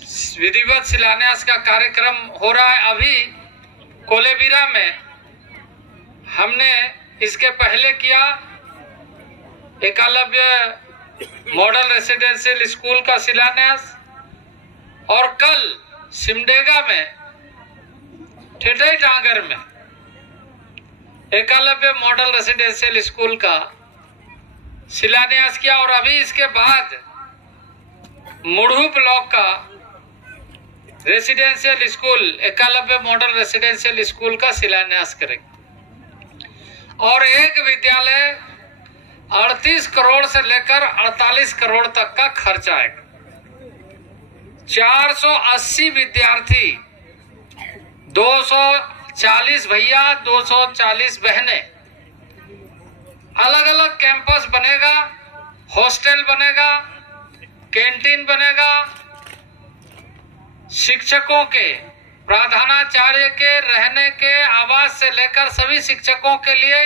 विधिवत शिलान्यास का कार्यक्रम हो रहा है। अभी कोलेबिरा में हमने इसके पहले किया एकलव्य मॉडल रेसिडेंशियल स्कूल का शिलान्यास, और कल सिमडेगा में ठेठई डांगर में एकलव्य मॉडल रेसिडेंशियल स्कूल का शिलान्यास किया, और अभी इसके बाद मुढ़ू ब्लॉक का residential school Eklavya model residential school का शिलान्यास करेंगे। और एक विद्यालय 38 करोड़ से लेकर 48 करोड़ तक का खर्च आएगा। 480 विद्यार्थी, 240 भैया, 240 बहनें, अलग अलग कैंपस बनेगा, हॉस्टल बनेगा, कैंटीन बनेगा, शिक्षकों के, प्रधानाचार्य के रहने के आवास से लेकर सभी शिक्षकों के लिए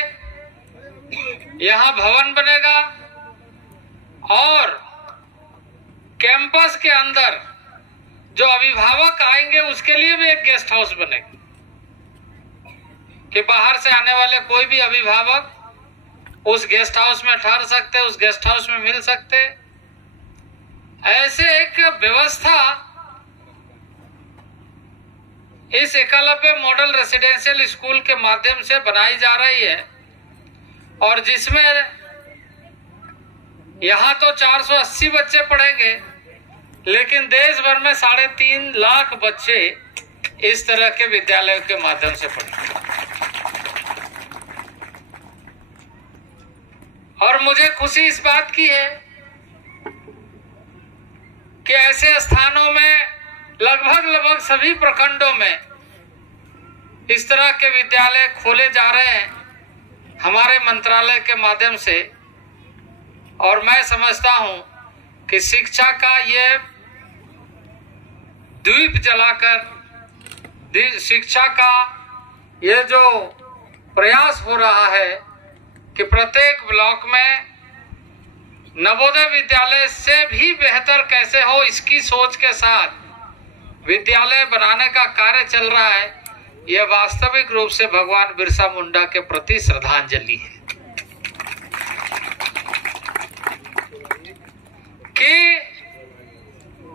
यहाँ भवन बनेगा, और कैंपस के अंदर जो अभिभावक आएंगे उसके लिए भी एक गेस्ट हाउस बनेगा कि बाहर से आने वाले कोई भी अभिभावक उस गेस्ट हाउस में ठहर सकते, उस गेस्ट हाउस में मिल सकते। ऐसे एक व्यवस्था इस एकलव्य मॉडल रेसिडेंशियल स्कूल के माध्यम से बनाई जा रही है, और जिसमें यहाँ तो 480 बच्चे पढ़ेंगे, लेकिन देश भर में 3.5 लाख बच्चे इस तरह के विद्यालयों के माध्यम से पढ़ेंगे। और मुझे खुशी इस बात की है कि ऐसे स्थानों में लगभग सभी प्रखंडों में इस तरह के विद्यालय खोले जा रहे हैं हमारे मंत्रालय के माध्यम से। और मैं समझता हूं कि शिक्षा का ये द्वीप जलाकर शिक्षा का ये जो प्रयास हो रहा है कि प्रत्येक ब्लॉक में नवोदय विद्यालय से भी बेहतर कैसे हो, इसकी सोच के साथ विद्यालय बनाने का कार्य चल रहा है। यह वास्तविक रूप से भगवान बिरसा मुंडा के प्रति श्रद्धांजलि है कि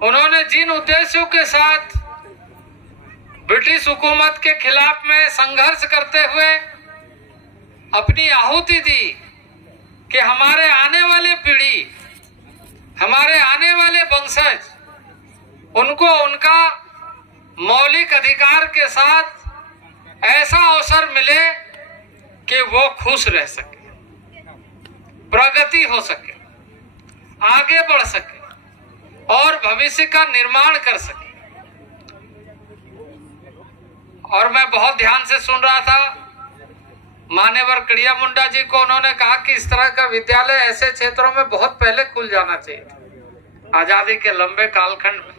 उन्होंने जिन उद्देश्यों के साथ ब्रिटिश हुकूमत के खिलाफ में संघर्ष करते हुए अपनी आहुति दी कि हमारे आने वाले पीढ़ी, हमारे आने वाले वंशज, उनको उनका मौलिक अधिकार के साथ ऐसा अवसर मिले कि वो खुश रह सके, प्रगति हो सके, आगे बढ़ सके और भविष्य का निर्माण कर सके। और मैं बहुत ध्यान से सुन रहा था मान्यवर कड़िया मुंडा जी को। उन्होंने कहा कि इस तरह का विद्यालय ऐसे क्षेत्रों में बहुत पहले खुल जाना चाहिए आजादी के लंबे कालखंड में।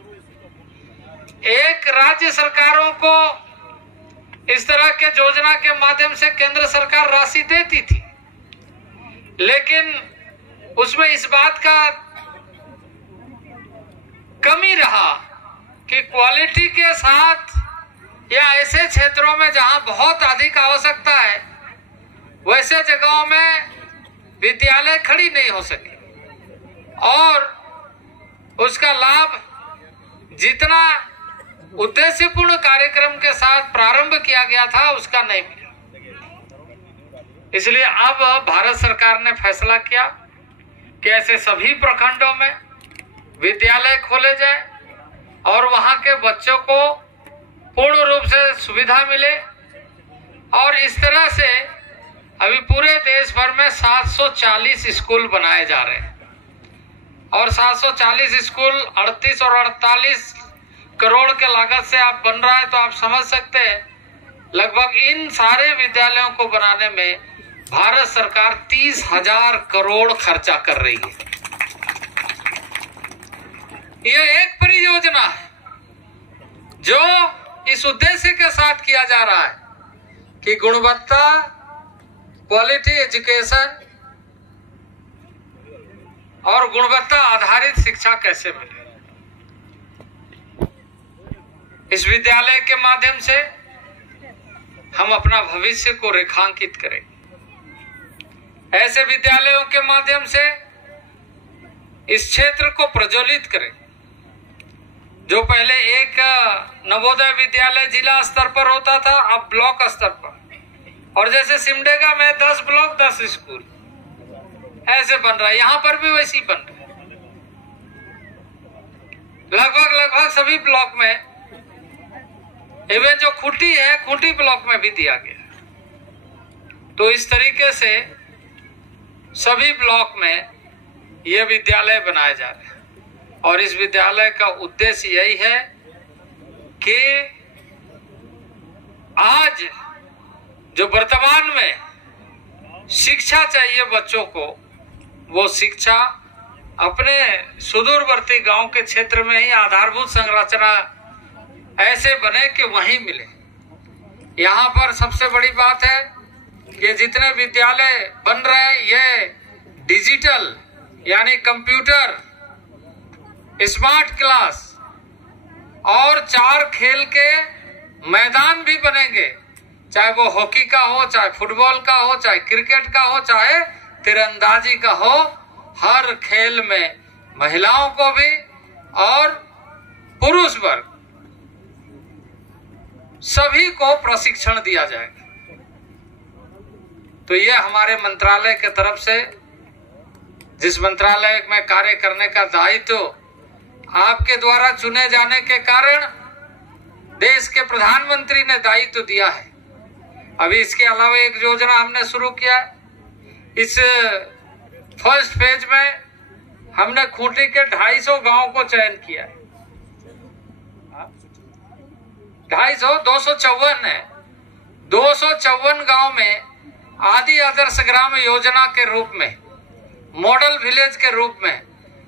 एक राज्य सरकारों को इस तरह के योजना के माध्यम से केंद्र सरकार राशि देती थी, लेकिन उसमें इस बात का कमी रहा कि क्वालिटी के साथ या ऐसे क्षेत्रों में जहां बहुत अधिक आवश्यकता है वैसे जगहों में विद्यालय खड़ी नहीं हो सके, और उसका लाभ जितना उद्देश्यपूर्ण कार्यक्रम के साथ प्रारंभ किया गया था उसका नहीं मिला। इसलिए अब भारत सरकार ने फैसला किया कि ऐसे सभी प्रखंडों में विद्यालय खोले जाए और वहां के बच्चों को पूर्ण रूप से सुविधा मिले। और इस तरह से अभी पूरे देश भर में 740 स्कूल बनाए जा रहे हैं, और 740 स्कूल 38 और 48 करोड़ के लागत से आप बन रहा है, तो आप समझ सकते हैं लगभग इन सारे विद्यालयों को बनाने में भारत सरकार 30,000 करोड़ खर्चा कर रही है। यह एक परियोजना है जो इस उद्देश्य के साथ किया जा रहा है कि गुणवत्ता, क्वालिटी एजुकेशन और गुणवत्ता आधारित शिक्षा कैसे मिले। इस विद्यालय के माध्यम से हम अपना भविष्य को रेखांकित करें। ऐसे विद्यालयों के माध्यम से इस क्षेत्र को प्रज्वलित करें। जो पहले एक नवोदय विद्यालय जिला स्तर पर होता था, अब ब्लॉक स्तर पर, और जैसे सिमडेगा में 10 ब्लॉक 10 स्कूल ऐसे बन रहा है, यहाँ पर भी वैसी बन रहा है। लगभग सभी ब्लॉक में, इवन जो खूंटी है, खूंटी ब्लॉक में भी दिया गया। तो इस तरीके से सभी ब्लॉक में ये विद्यालय बनाए जा रहे हैं और इस विद्यालय का उद्देश्य यही है कि आज जो वर्तमान में शिक्षा चाहिए बच्चों को, वो शिक्षा अपने सुदूरवर्ती गांव के क्षेत्र में ही आधारभूत संरचना ऐसे बने कि वहीं मिले। यहाँ पर सबसे बड़ी बात है कि जितने विद्यालय बन रहे हैं ये डिजिटल यानी कंप्यूटर, स्मार्ट क्लास और 4 खेल के मैदान भी बनेंगे, चाहे वो हॉकी का हो, चाहे फुटबॉल का हो, चाहे क्रिकेट का हो, चाहे तीरंदाजी का हो। हर खेल में महिलाओं को भी और पुरुष वर्ग सभी को प्रशिक्षण दिया जाएगा। तो ये हमारे मंत्रालय के तरफ से, जिस मंत्रालय में कार्य करने का दायित्व आपके द्वारा चुने जाने के कारण देश के प्रधानमंत्री ने दायित्व दिया है। अभी इसके अलावा एक योजना हमने शुरू किया है। इस फर्स्ट फेज में हमने खूंटी के 250 गांव को चयन किया है। 254 है। 254 गांव में आदि आदर्श ग्राम योजना के रूप में, मॉडल विलेज के रूप में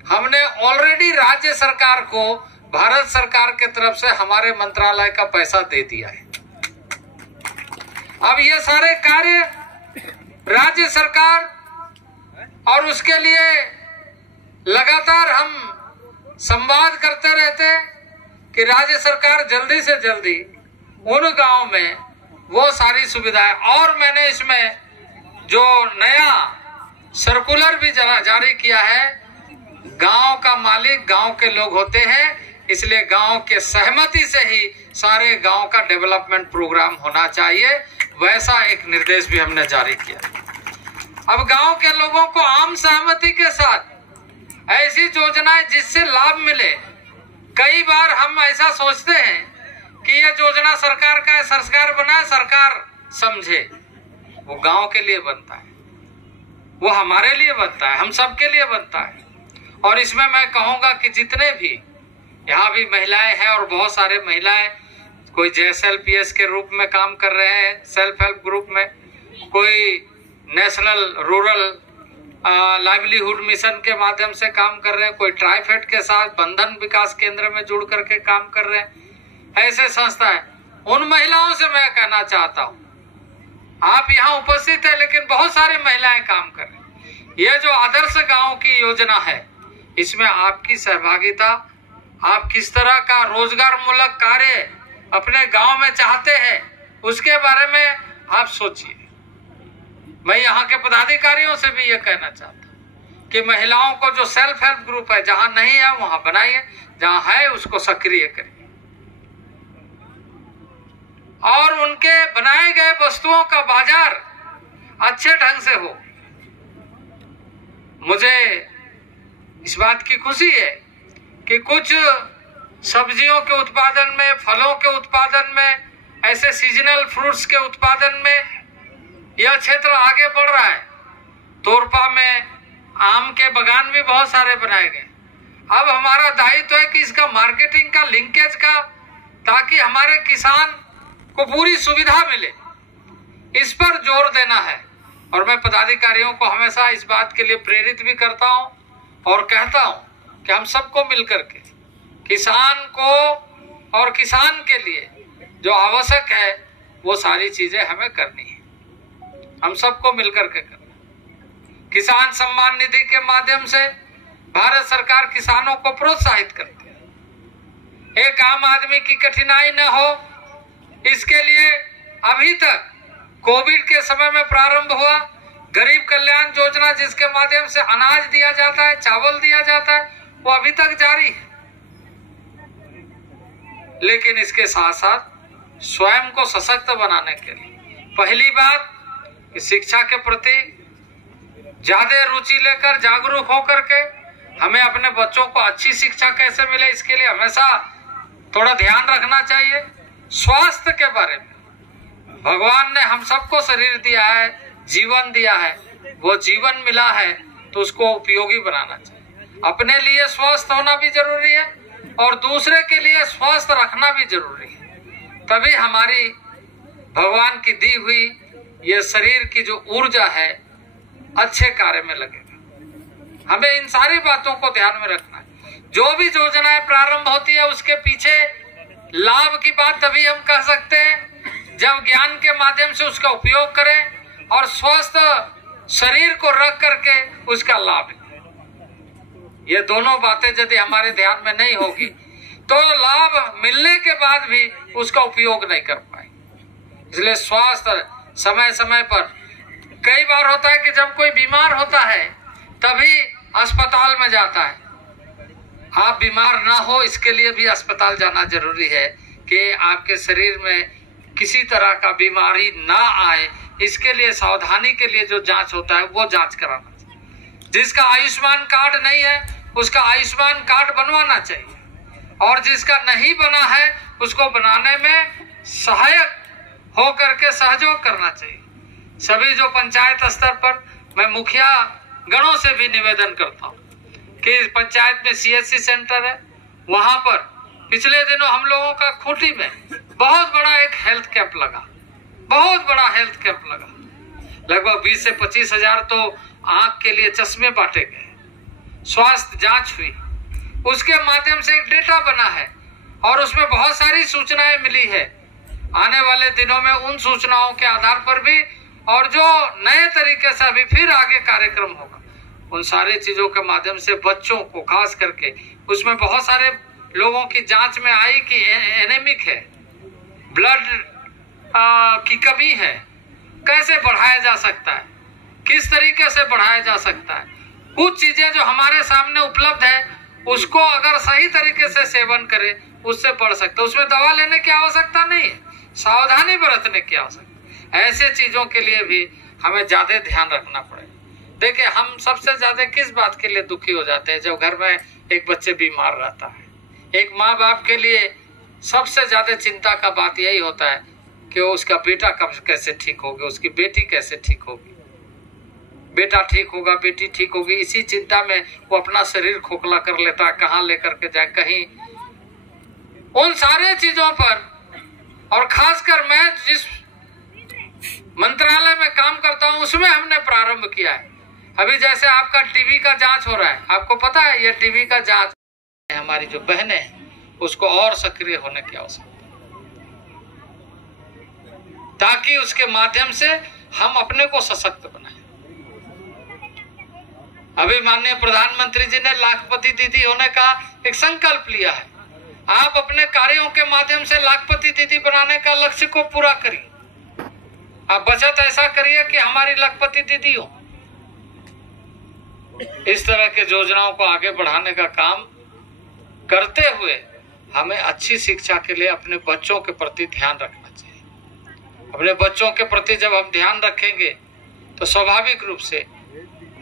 हमने ऑलरेडी राज्य सरकार को भारत सरकार के तरफ से हमारे मंत्रालय का पैसा दे दिया है। अब ये सारे कार्य राज्य सरकार और उसके लिए लगातार हम संवाद करते रहते हैं कि राज्य सरकार जल्दी से जल्दी उन गांव में वो सारी सुविधाएं, और मैंने इसमें जो नया सर्कुलर भी जारी किया है, गांव का मालिक गांव के लोग होते हैं, इसलिए गांव के सहमति से ही सारे गांव का डेवलपमेंट प्रोग्राम होना चाहिए, वैसा एक निर्देश भी हमने जारी किया। अब गांव के लोगों को आम सहमति के साथ ऐसी योजनाएं जिससे लाभ मिले। कई बार हम ऐसा सोचते हैं कि ये योजना सरकार का है, सरकार बनाए, सरकार समझे। वो गांव के लिए बनता है, वो हमारे लिए बनता है, हम सबके लिए बनता है। और इसमें मैं कहूंगा कि जितने भी यहाँ भी महिलाएं हैं, और बहुत सारे महिलाएं कोई JSLPS के रूप में काम कर रहे हैं, सेल्फ हेल्प ग्रुप में, कोई नेशनल रूरल लाइवलीहुड मिशन के माध्यम से काम कर रहे हैं, कोई ट्राइफेड के साथ बंधन विकास केंद्र में जुड़ करके काम कर रहे हैं, ऐसे संस्थाएं। उन महिलाओं से मैं कहना चाहता हूं, आप यहाँ उपस्थित है लेकिन बहुत सारी महिलाएं काम कर रही हैं। ये जो आदर्श गांव की योजना है, इसमें आपकी सहभागिता, आप किस तरह का रोजगार मूलक कार्य अपने गांव में चाहते हैं, उसके बारे में आप सोचिए। मैं यहाँ के पदाधिकारियों से भी ये कहना चाहता हूँ कि महिलाओं को जो सेल्फ हेल्प ग्रुप है, जहाँ नहीं है वहां बनाइए, जहाँ है उसको सक्रिय करिए, और उनके बनाए गए वस्तुओं का बाजार अच्छे ढंग से हो। मुझे इस बात की खुशी है कि कुछ सब्जियों के उत्पादन में, फलों के उत्पादन में, ऐसे सीजनल फ्रूट्स के उत्पादन में यह क्षेत्र आगे बढ़ रहा है। तोरपा में आम के बागान भी बहुत सारे बनाए गए। अब हमारा दायित्व है कि इसका मार्केटिंग का, लिंकेज का, ताकि हमारे किसान को पूरी सुविधा मिले, इस पर जोर देना है। और मैं पदाधिकारियों को हमेशा इस बात के लिए प्रेरित भी करता हूं और कहता हूं कि हम सबको मिलकर के किसान को और किसान के लिए जो आवश्यक है वो सारी चीजें हमें करनी है, हम सबको मिलकर के करना। किसान सम्मान निधि के माध्यम से भारत सरकार किसानों को प्रोत्साहित करती है। एक आम आदमी की कठिनाई न हो, इसके लिए अभी तक कोविड के समय में प्रारंभ हुआ गरीब कल्याण योजना, जिसके माध्यम से अनाज दिया जाता है, चावल दिया जाता है, वो अभी तक जारी है। लेकिन इसके साथ साथ स्वयं को सशक्त बनाने के लिए पहली बात कि शिक्षा के प्रति ज्यादा रुचि लेकर, जागरूक होकर के हमें अपने बच्चों को अच्छी शिक्षा कैसे मिले, इसके लिए हमेशा थोड़ा ध्यान रखना चाहिए। स्वास्थ्य के बारे में भगवान ने हम सबको शरीर दिया है, जीवन दिया है, वो जीवन मिला है तो उसको उपयोगी बनाना चाहिए। अपने लिए स्वस्थ होना भी जरूरी है और दूसरे के लिए स्वस्थ रखना भी जरूरी है। तभी हमारी भगवान की दी हुई ये शरीर की जो ऊर्जा है अच्छे कार्य में लगेगा। हमें इन सारी बातों को ध्यान में रखना है। जो भी योजनाएं प्रारंभ होती है उसके पीछे लाभ की बात तभी हम कह सकते हैं जब ज्ञान के माध्यम से उसका उपयोग करें और स्वस्थ शरीर को रख करके उसका लाभ लें। ये दोनों बातें यदि हमारे ध्यान में नहीं होगी तो लाभ मिलने के बाद भी उसका उपयोग नहीं कर पाए। इसलिए स्वास्थ्य समय समय पर, कई बार होता है कि जब कोई बीमार होता है तभी अस्पताल में जाता है। आप बीमार ना हो इसके लिए भी अस्पताल जाना जरूरी है कि आपके शरीर में किसी तरह का बीमारी ना आए। इसके लिए सावधानी के लिए जो जांच होता है वो जांच कराना चाहिए। जिसका आयुष्मान कार्ड नहीं है उसका आयुष्मान कार्ड बनवाना चाहिए और जिसका नहीं बना है उसको बनाने में सहायक हो करके सहयोग करना चाहिए। सभी जो पंचायत स्तर पर, मैं मुखिया गणों से भी निवेदन करता हूँ कि पंचायत में CHC सेंटर है, वहां पर पिछले दिनों हम लोगों का खूंटी में बहुत बड़ा एक हेल्थ कैंप लगा, बहुत बड़ा हेल्थ कैंप लगा। लगभग 20 से 25 हजार तो आंख के लिए चश्मे बांटे गए, स्वास्थ्य जांच हुई, उसके माध्यम से एक डेटा बना है और उसमें बहुत सारी सूचनाएं मिली है। आने वाले दिनों में उन सूचनाओं के आधार पर भी और जो नए तरीके से अभी फिर आगे कार्यक्रम होगा, उन सारी चीजों के माध्यम से बच्चों को खास करके, उसमें बहुत सारे लोगों की जांच में आई कि एनीमिक है, ब्लड की कमी है, कैसे बढ़ाया जा सकता है, किस तरीके से बढ़ाया जा सकता है। कुछ चीजें जो हमारे सामने उपलब्ध है उसको अगर सही तरीके से सेवन करें उससे बढ़ सकता है। उसमें दवा लेने की आवश्यकता नहीं है, सावधानी बरतने की आवश्यकता। ऐसे चीजों के लिए भी हमें ज्यादा ध्यान रखना पड़ेगा। देखिए, हम सबसे ज्यादा किस बात के लिए दुखी हो जाते हैं जब घर में एक बच्चे बीमार रहता है। एक माँ बाप के लिए सबसे ज्यादा चिंता का बात यही होता है कि उसका बेटा कब कैसे ठीक होगा, उसकी बेटी कैसे ठीक होगी, बेटा ठीक होगा, बेटी ठीक होगी। इसी चिंता में वो अपना शरीर खोखला कर लेता है, कहाँ लेकर के जाए, कहीं। उन सारे चीजों पर, और खासकर मैं जिस मंत्रालय में काम करता हूं उसमें हमने प्रारंभ किया है। अभी जैसे आपका टीबी का जांच हो रहा है, आपको पता है ये टीबी का जांच, हमारी जो बहनें हैं उसको और सक्रिय होने की आवश्यकता, ताकि उसके माध्यम से हम अपने को सशक्त बनाएं। अभी माननीय प्रधानमंत्री जी ने लाखपति दीदी होने का एक संकल्प लिया है। आप अपने कार्यों के माध्यम से लाखपति दीदी बनाने का लक्ष्य को पूरा करिए। आप बचत ऐसा करिए कि हमारी लाखपति दीदी हो। इस तरह के योजनाओं को आगे बढ़ाने का काम करते हुए हमें अच्छी शिक्षा के लिए अपने बच्चों के प्रति ध्यान रखना चाहिए। अपने बच्चों के प्रति जब हम ध्यान रखेंगे तो स्वाभाविक रूप से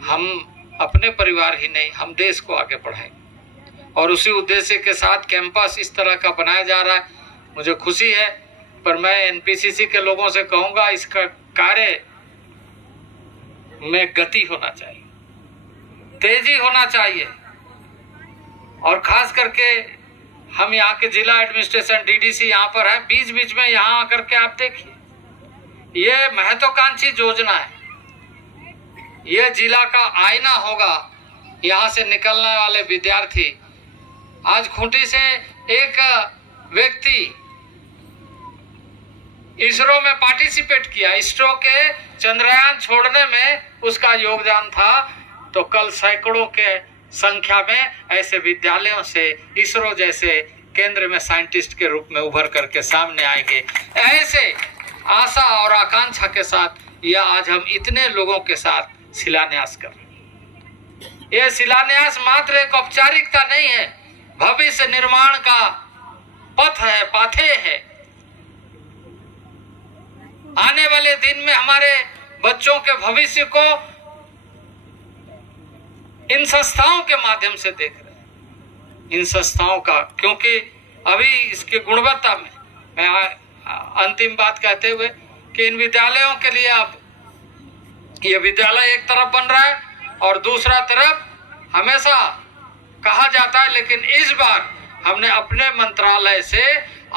हम अपने परिवार ही नहीं, हम देश को आगे बढ़ाएंगे। और उसी उद्देश्य के साथ कैंपस इस तरह का बनाया जा रहा है, मुझे खुशी है। पर मैं एनपीसीसी के लोगों से कहूंगा, इसका कार्य में गति होना चाहिए, तेजी होना चाहिए। और खास करके हम यहाँ के जिला एडमिनिस्ट्रेशन डीडीसी यहाँ पर है, बीच बीच में यहाँ आकर के आप देखिए, ये महत्वाकांक्षी योजना है। यह जिला का आईना होगा। यहाँ से निकलने वाले विद्यार्थी, आज खूंटी से एक व्यक्ति इसरो में पार्टिसिपेट किया, इसरो के चंद्रयान छोड़ने में उसका योगदान था। तो कल सैकड़ों के संख्या में ऐसे विद्यालयों से, इसरो जैसे केंद्र में साइंटिस्ट के रूप में उभर करके सामने आएंगे। ऐसे आशा और आकांक्षा के साथ यह आज हम इतने लोगों के साथ शिलान्यास कर रहे हैं। यह शिलान्यास मात्र एक औपचारिकता नहीं है, भविष्य निर्माण का पथ है, पाथे है। आने वाले दिन में हमारे बच्चों के भविष्य को इन संस्थाओं के माध्यम से देख रहे हैं। इन संस्थाओं का, क्योंकि अभी इसकी गुणवत्ता में मैं अंतिम बात कहते हुए कि इन विद्यालयों के लिए अब ये विद्यालय एक तरफ बन रहा है और दूसरा तरफ हमेशा कहा जाता है, लेकिन इस बार हमने अपने मंत्रालय से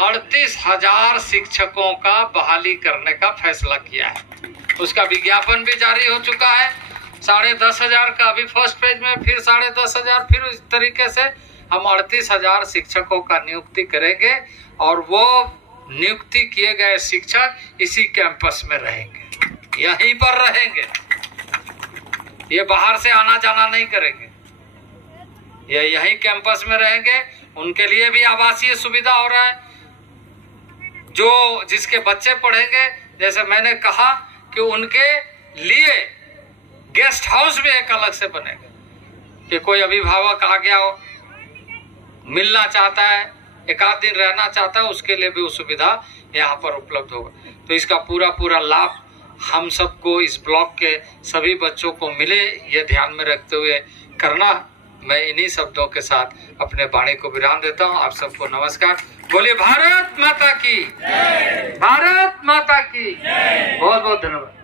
38,000 शिक्षकों का बहाली करने का फैसला किया है। उसका विज्ञापन भी जारी हो चुका है। 10,500 का अभी फर्स्ट पेज में, फिर 10,500, फिर इस तरीके से हम 38,000 शिक्षकों का नियुक्ति करेंगे और वो नियुक्ति किए गए शिक्षक इसी कैंपस में रहेंगे, यहीं पर रहेंगे। ये बाहर से आना जाना नहीं करेंगे, ये यहीं कैंपस में रहेंगे। उनके लिए भी आवासीय सुविधा हो रहा है। जो जिसके बच्चे पढ़ेंगे, जैसे मैंने कहा कि उनके लिए गेस्ट हाउस भी एक अलग से बनेगा कि कोई अभिभावक आ गया हो, मिलना चाहता है, एक आध दिन रहना चाहता है, उसके लिए भी वो सुविधा यहाँ पर उपलब्ध होगा। तो इसका पूरा लाभ हम सबको, इस ब्लॉक के सभी बच्चों को मिले, ये ध्यान में रखते हुए करना। मैं इन्हीं शब्दों के साथ अपने वाणी को विराम देता हूँ। आप सबको नमस्कार। बोलिए भारत माता की, भारत माता की। बहुत बहुत धन्यवाद।